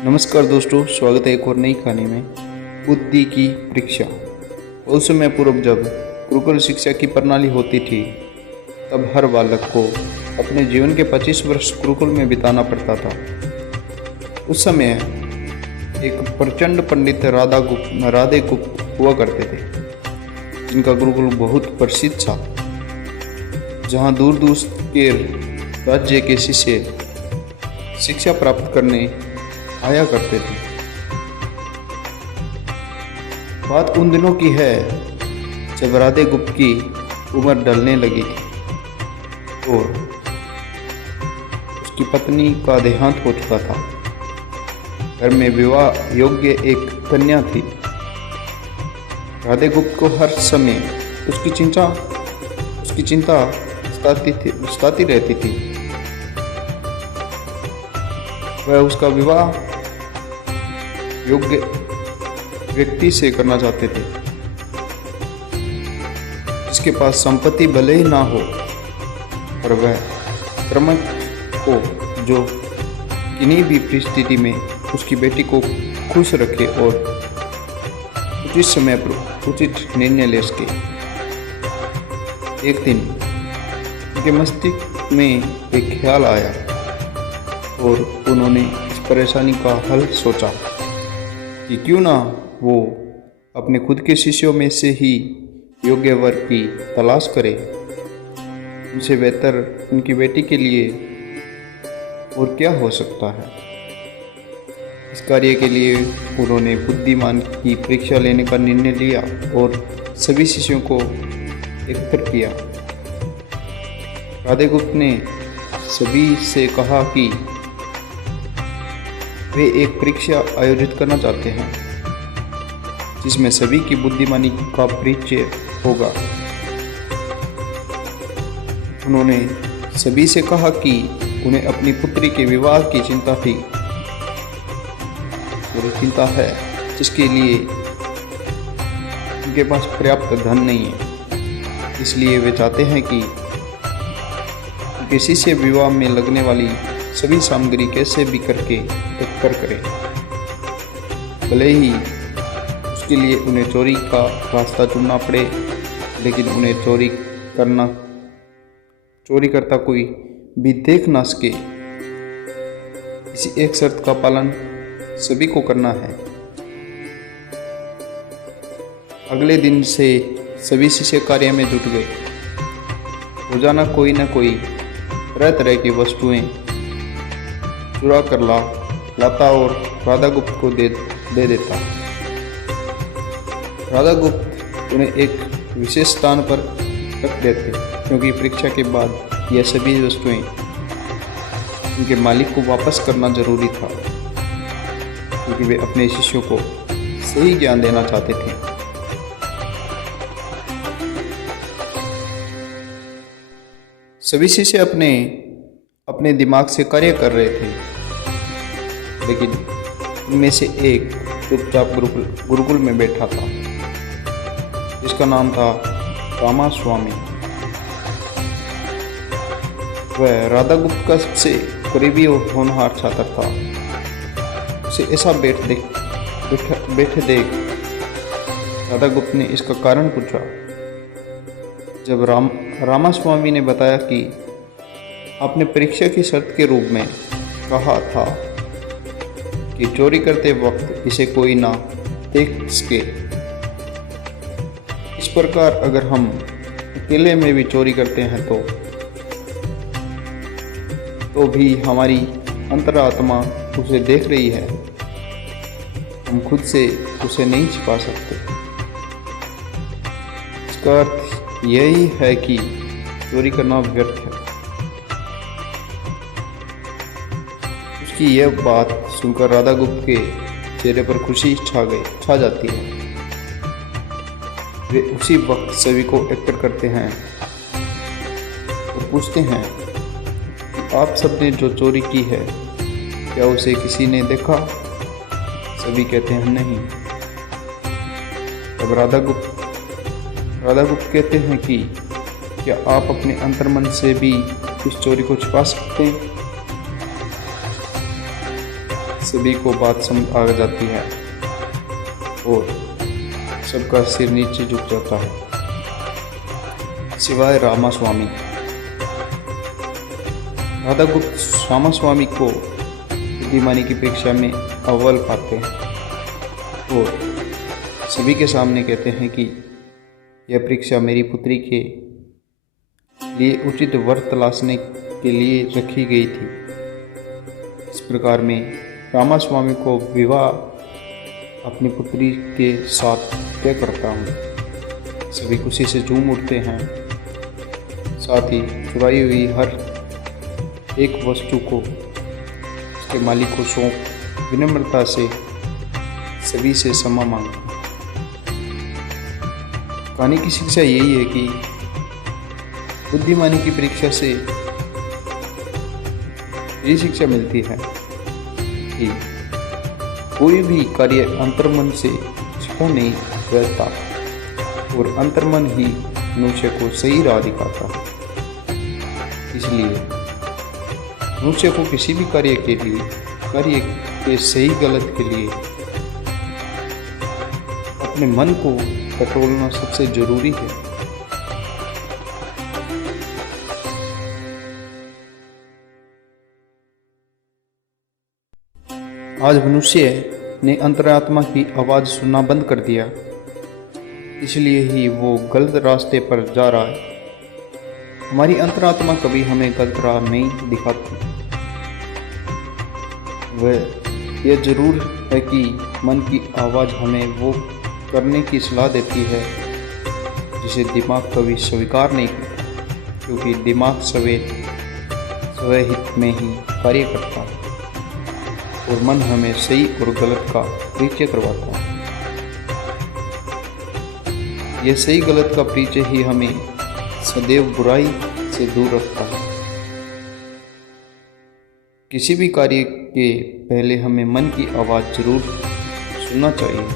नमस्कार दोस्तों, स्वागत है एक और नई कहानी में। बुद्धि की परीक्षा। उस समय पूर्व जब गुरुकुल शिक्षा की प्रणाली होती थी, तब हर बालक को अपने जीवन के 25 वर्ष गुरुकुल में बिताना पड़ता था। उस समय एक प्रचंड पंडित राधे गुप्त हुआ करते थे, जिनका गुरुकुल बहुत प्रसिद्ध था, जहाँ दूर दूर के राज्य के शिष्य शिक्षा प्राप्त करने आया करते थे। बात उन दिनों की है जब राधे गुप्त की उम्र ढलने लगी थी और उसकी पत्नी का देहांत हो चुका था। घर में विवाह योग्य एक कन्या थी। राधे गुप्त को हर समय उसकी चिंता सताती रहती थी। वह उसका विवाह योग्य व्यक्ति से करना चाहते थे, जिसके पास संपत्ति भले ही ना हो, पर वह क्रम को जो किन्हीं भी परिस्थिति में उसकी बेटी को खुश रखे और उचित समय पर उचित निर्णय ले सके। एक दिन उनके मस्तिष्क में एक ख्याल आया और उन्होंने इस परेशानी का हल सोचा कि क्यों ना वो अपने खुद के शिष्यों में से ही योग्य वर की तलाश करें। उनसे बेहतर उनकी बेटी के लिए और क्या हो सकता है। इस कार्य के लिए उन्होंने बुद्धिमान की परीक्षा लेने का निर्णय लिया और सभी शिष्यों को एकत्र किया। राधे गुप्त ने सभी से कहा कि वे एक परीक्षा आयोजित करना चाहते हैं, जिसमें सभी की बुद्धिमानी का परिचय होगा। उन्होंने सभी से कहा कि उन्हें अपनी पुत्री के विवाह की चिंता है, जिसके लिए उनके पास पर्याप्त धन नहीं है। इसलिए वे चाहते हैं कि किसी से विवाह में लगने वाली सभी सामग्री कैसे भी करके एकत्र करें, भले ही उसके लिए उन्हें चोरी का रास्ता चुनना पड़े, लेकिन उन्हें चोरी करता कोई भी देख ना सके। इसी एक शर्त का पालन सभी को करना है। अगले दिन से सभी शिष्य कार्य में जुट गए। रोजाना कोई न कोई तरह तरह की वस्तुएं चुरा कर लाता और राधा गुप्त को दे देता। राधा गुप्त उन्हें एक विशेष स्थान पर रख देते, क्योंकि परीक्षा के बाद यह सभी वस्तुएं उनके मालिक को वापस करना जरूरी था, क्योंकि वे अपने शिष्यों को सही ज्ञान देना चाहते थे। सभी शिष्य अपने दिमाग से कार्य कर रहे थे, लेकिन उनमें से एक चुपचाप गुरुकुल में बैठा था, जिसका नाम था रामास्वामी। वह राधा गुप्त का सबसे करीबी और होनहार छात्र था। उसे ऐसा बैठे देख राधा गुप्त ने इसका कारण पूछा। जब रामास्वामी ने बताया कि आपने परीक्षा की शर्त के रूप में कहा था कि चोरी करते वक्त इसे कोई ना देख सके, इस प्रकार अगर हम अकेले में भी चोरी करते हैं तो भी हमारी अंतरात्मा उसे देख रही है। हम खुद से उसे नहीं छिपा सकते। इसका अर्थ यही है कि चोरी करना व्यर्थ है। उसकी यह बात सुनकर राधा गुप्त के चेहरे पर खुशी छा जाती है। वे उसी वक्त सभी को एकत्र करते हैं और पूछते हैं कि आप सबने जो चोरी की है, क्या उसे किसी ने देखा? सभी कहते हैं नहीं। तब राधा गुप्त कहते हैं कि क्या आप अपने अंतर्मन से भी इस चोरी को छुपा सकते हैं? सभी को बात समझ आ जाती है और सबका सिर नीचे झुक जाता है, सिवाय रामास्वामी। राधागुप्त रामास्वामी को बुद्धिमानी की परीक्षा में अव्वल पाते हैं और सभी के सामने कहते हैं कि यह परीक्षा मेरी पुत्री के लिए उचित वर तलाशने के लिए रखी गई थी। इस प्रकार में रामास्वामी को विवाह अपनी पुत्री के साथ तय करता हूँ। सभी खुशी से झूम उठते हैं, साथ ही चुराई हुई हर एक वस्तु को उसके मालिक को सौंप विनम्रता से सभी से क्षमा मांगता हूँ। कहानी की शिक्षा यही है कि बुद्धिमानी की परीक्षा से ये शिक्षा मिलती है कि कोई भी कार्य अंतर्मन से छिपा नहीं रहता और अंतर्मन ही मनुष्य को सही राह दिखाता है। इसलिए मनुष्य को किसी भी कार्य के सही गलत के लिए अपने मन को टटोलना सबसे जरूरी है। आज मनुष्य ने अंतरात्मा की आवाज़ सुनना बंद कर दिया, इसलिए ही वो गलत रास्ते पर जा रहा है। हमारी अंतरात्मा कभी हमें गलत राह नहीं दिखाती। वह यह जरूर है कि मन की आवाज़ हमें वो करने की सलाह देती है जिसे दिमाग कभी स्वीकार नहीं करता, क्योंकि दिमाग स्वहित में ही कार्य करता है और मन हमें सही और गलत का परिचय करवाता है। यह सही गलत का परिचय ही हमें सदैव बुराई से दूर रखता है। किसी भी कार्य के पहले हमें मन की आवाज़ जरूर सुनना चाहिए।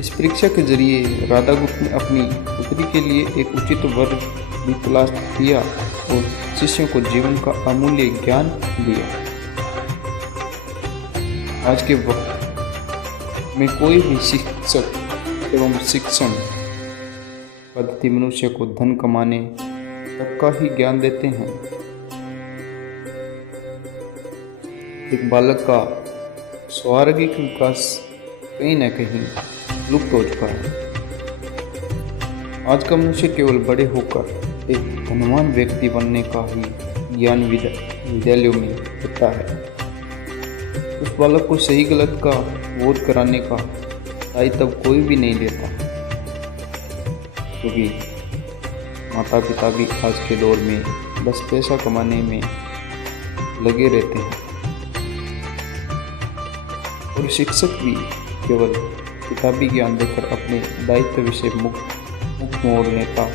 इस परीक्षा के जरिए राधागुप्त ने अपनी पुत्री के लिए एक उचित वर भी तलाश किया और शिष्यों को जीवन का अमूल्य ज्ञान दिया। आज के वक्त में कोई भी शिक्षक एवं शिक्षण पद्धति मनुष्य को धन कमाने तक का ही ज्ञान देते हैं। एक बालक का स्वाभाविक विकास कहीं न कहीं लुप्त हो चुका है। आज का मनुष्य केवल बड़े होकर एक धनवान व्यक्ति बनने का ही ज्ञान विद्यालयों में होता है। उस बालक को सही गलत का बोध कराने का दायित्व कोई भी नहीं लेता, क्योंकि माता पिता भी आज के दौर में बस पैसा कमाने में लगे रहते हैं और शिक्षक भी केवल किताबी ज्ञान देकर अपने दायित्व से मुक्त मोड़ने का।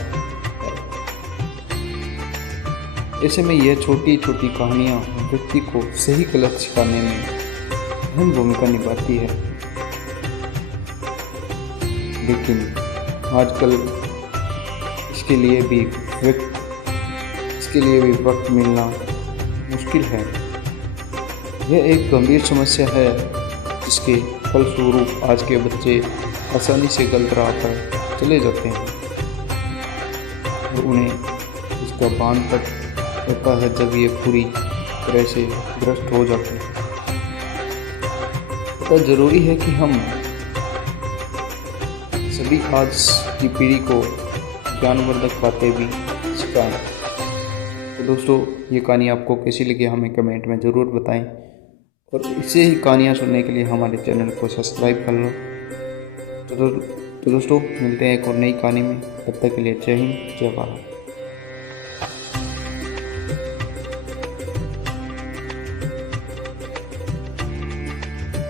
ऐसे में यह छोटी छोटी कहानियाँ व्यक्ति को सही गलत सिखाने में अहम भूमिका निभाती है। लेकिन आजकल इसके लिए भी वक्त मिलना मुश्किल है। यह एक गंभीर समस्या है जिसके फलस्वरूप आज के बच्चे आसानी से गलत राह पर चले जाते हैं और उन्हें इसका भान तक होता है जब ये पूरी तरह से भ्रष्ट हो जाते हैं। तो ज़रूरी है कि हम सभी आज की पीढ़ी को ज्ञानवर्धक बातें भी सिखाएं। तो दोस्तों, ये कहानी आपको कैसी लगी हमें कमेंट में ज़रूर बताएं और इसे ही कहानियाँ सुनने के लिए हमारे चैनल को सब्सक्राइब कर लो। तो दोस्तों, मिलते हैं एक और नई कहानी में। तब तक के लिए जय हिंद, जय भारत।